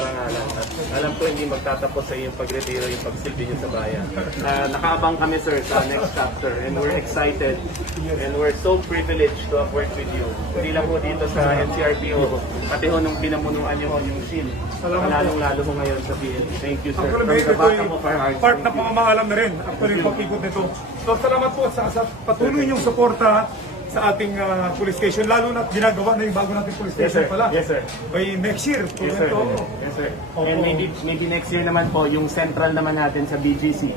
karangalan. At alam ko hindi magtatapos sa iyong pagretiro yung pagsilbi niyo sa bayan. Ah, nakaabang kami sir sa next chapter and we're excited and we're so privileged to have worked with you. Hindi lang po dito sa NCRPO, pati ho nung pinamunuan niyo yung shield. Lalong-lalo ho ngayon sa PNP. Thank you sir. Actually, may the ito hearts. part na pamamahalam na rin. Actually, yung pag-ikot nito. So, salamat po sa, sa patuloy niyong suporta sa ating ah, police station. Lalo na ginagawa na yung bago nating police Yes, station sir. pala. Yes, sir. By next year. Yes sir. Ito. Yes sir. Opo. And maybe, maybe next year naman po, yung central naman natin sa BGC,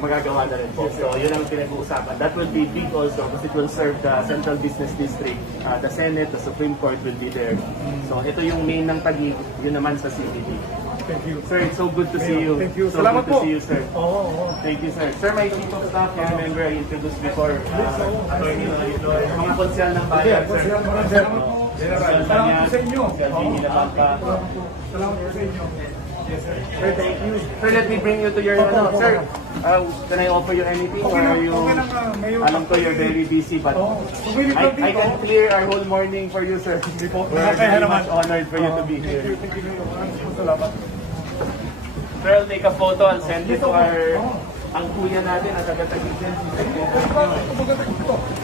magagawa na rin po. So yun ang pinag-uusapan. That will be big also because it will serve the Central Business District. Uh, the Senate, the Supreme Court will be there. So ito yung main ng Taguig, yun naman sa CBD. Thank you. Sir, it's so good to see you. Thank you. So Salamat good po. to see you, sir. Oo, oo. Thank you, sir. Sir, my chief of staff, I remember I introduced before. Uh, attorney Loridor, mga konsyal ng bayan, sir. Maraming salamat po. General Salamat po sa inyo. Salamat po sa inyo. Sir. Sir, thank you. Sir, let me bring you to your, ano, sir, uh, can I offer you anything? Okay or lang, you, okay lang, ah, Mayor. alam ko you're very busy, but Oo. I, lang I dito. can clear our whole morning for you, sir. We're Nakakaya very naman. much honored for you to be you, here. thank you. Maraming po salamat. Sir, I'll take a photo and send it to our, ang kuya natin at taga-tagig din.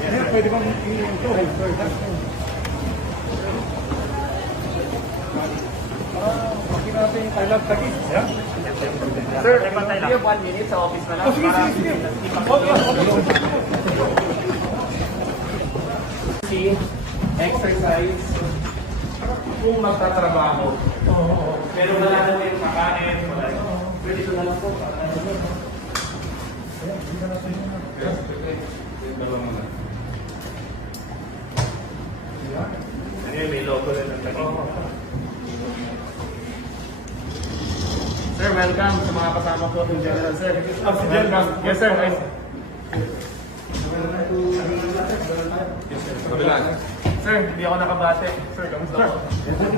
Ayan, pwede bang i-ito? Ah, bakit natin yung I love Taguig. Ayan. Sir, you have one minute sa office na lang? Oh, sige, sige. See, exercise, kung magtatrabaho. Pero wala na yung kakain, wala Pwede ko na lang po. para ano. Anyway, kasama ko in general, sir. Ah, si General. Yes, sir. Yes, Kabila. Sir, hindi ako nakabate. Sir, kamusta po?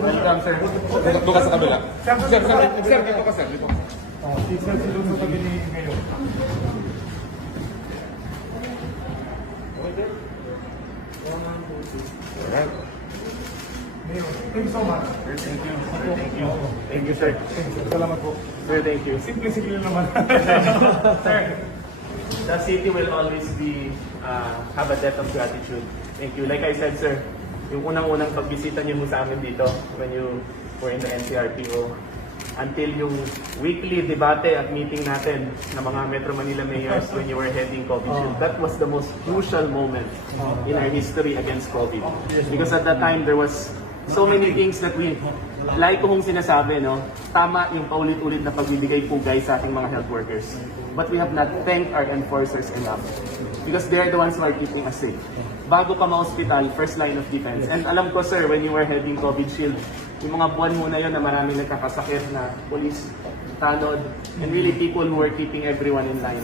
Welcome, sir. Doon ka sa kabila. Sir, Sir, sir, sir, dito ka, sir. Dito ka. Oh, si Sir Silon sa tabi ni Mayor. Thank you so much. Sir, thank you. Sir, thank you. Thank you, sir. Salamat po. Sir, thank you. Simple-simple lang naman. sir, the city will always be uh, have a debt of gratitude. Thank you. Like I said, sir, yung unang-unang pagbisita niyo mo sa amin dito when you were in the NCRPO until yung weekly debate at meeting natin ng mga Metro Manila mayors when you were heading COVID shield. That was the most crucial moment in our history against COVID. Because at that time, there was so many things that we, like kung sinasabi, no, tama yung paulit-ulit na pagbibigay pugay sa ating mga health workers. But we have not thanked our enforcers enough. Because they're the ones who are keeping us safe. Bago ka ma-hospital, first line of defense. And alam ko, sir, when you were heading COVID shield, yung mga buwan muna yun na maraming nagkakasakit na police, tanod, and really people who were keeping everyone in line.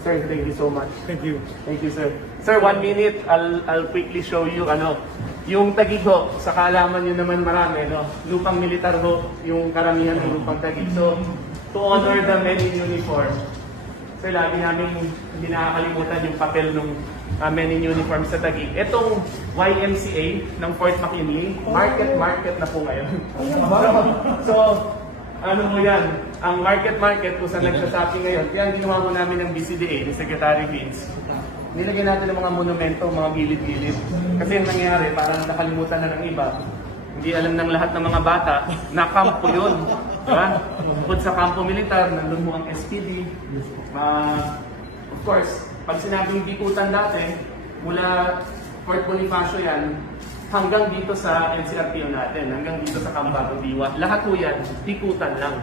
Sir, thank you so much. Thank you. Thank you, sir. Sir, one minute, I'll, I'll quickly show you, ano, yung tagig ho, sa kaalaman nyo naman marami, no? Lupang militar ho, yung karamihan ng lupang tagig. So, to honor the men in uniform, sir, lagi namin hindi nakakalimutan yung papel ng uh, men in uniform sa tagig. Itong YMCA ng Fort McKinley, market market na po ngayon. so, ano mo yan, ang market-market kung saan nagsasabi ngayon, kaya ang ginawa mo namin ng BCDA, ni Secretary Vince, nilagyan natin ng mga monumento, mga gilid-gilid. Kasi ang nangyari, parang nakalimutan na ng iba. Hindi alam ng lahat ng mga bata na kampo yun. Diba? Bukod sa kampo militar, nandun mo ang SPD. Ah, of course, pag sinabing bikutan dati, mula Fort Bonifacio yan, hanggang dito sa NCRPO natin, hanggang dito sa Cambago Diwa, lahat po yan, bikutan lang.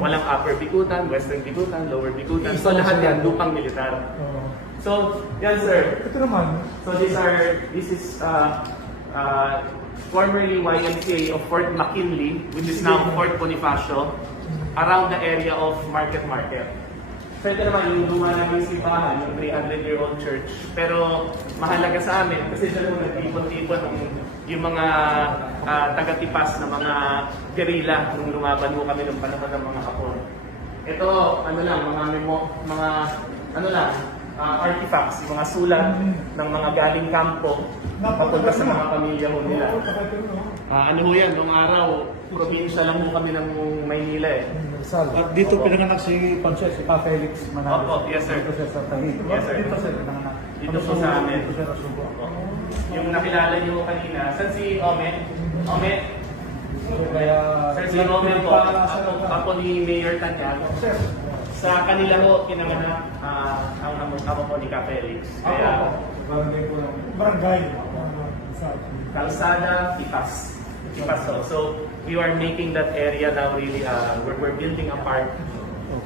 Walang upper bikutan, western bikutan, lower bikutan. So lahat yan, lupang militar. So, yan sir. ito naman, So these are, this is uh, uh, formerly YMCA of Fort McKinley, which is now Fort Bonifacio, around the area of Market Market. So ito naman yung luma namin simbahan, yung 300-year-old church. Pero mahalaga sa amin kasi dyan mo nagtipon-tipon yung, yung mga ah, taga-tipas na mga gerila nung lumaban mo kami nung panahon ng mga hapon. Ito, ano lang, mga memo, mga, ano lang, ah, artifacts, yung mga sulat ng mga galing kampo papunta sa mga pamilya mo nila. Ah, ano ho yan, nung araw, probinsya lang po kami ng Maynila eh. At dito pinanganak si Ponce, si Pa Felix Manalo. Opo, yes, sir. Dito siya sa Taguig. Yes, sir. Dito sir pinanganak. Dito po sa amin. Dito siya nasubo. Yung nakilala niyo kanina, saan si Ome? Ome? Kaya... Sir, si Ome po, ako, ako ni Mayor Tanyag. Sa kanila po, pinanganak ah, ang ang ako po ni Ka Felix. Kaya, Barangay po ng barangay. Sa Kalsada, Tipas. Tipas po. So, we are making that area now really, uh, we're, we're building a park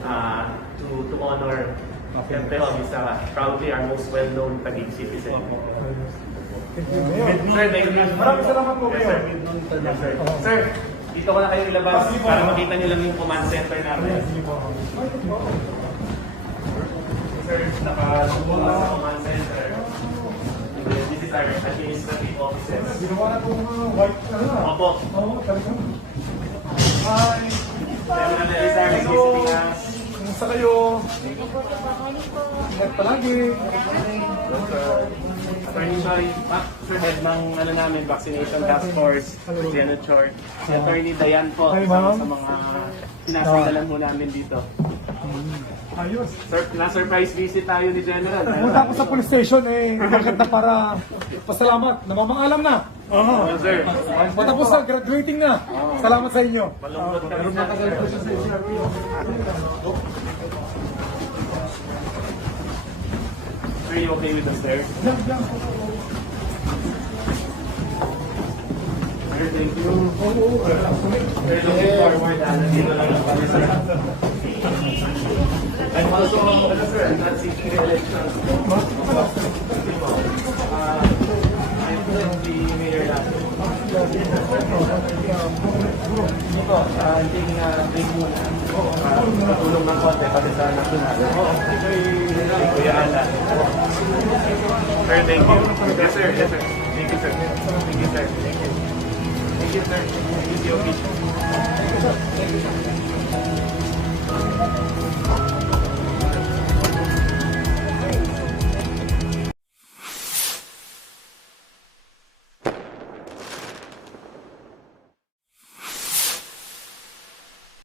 uh, to to honor Siyempre, oh, isa, proudly our most well-known Taguig citizen. Thank you, Mayor. Sir, thank you. Maraming salamat po, Yes, sir. Mayor. Yes, sir. Sir, dito ko na kayo ilabas para makita niyo lang yung command center namin. Sir, nakasubo na sa command center. This is our administrative offices. Ginawa na po mga white, ano na? Opo. Oo, talagang. Hi! Meron na rin sir, visiting us. Kumusta kayo? Ingat palagi. Attorney ah, head ng ano namin, vaccination task force, Choi. Si Attorney Dayan po, Hi, sa, mga sinasagalan mo namin dito. Ayos. Sir, na-surprise visit tayo ni General. Punta ako sa police station eh, bakit na para pasalamat. Namamangalam na. Oo. Oh, sir. Patapos na, graduating na. Salamat sa inyo. Malungkot kami sa Are you okay with the stairs? Diyan, diyan. Sir, thank you. We're looking forward na nandito lang ang kami sa I'm also, ano sir, I'm not seeking re-election. Uh, I'm the mayor last. Hindi po, uh, hindi nga break muna. Uh, ng konti pati sa national. Kay Kuya Ana. Thank you. Yes, sir. Yes, sir. Thank you, sir. Thank you, sir. Thank you. Thank you, sir. Thank you, sir. Thank you, sir. Thank you, sir.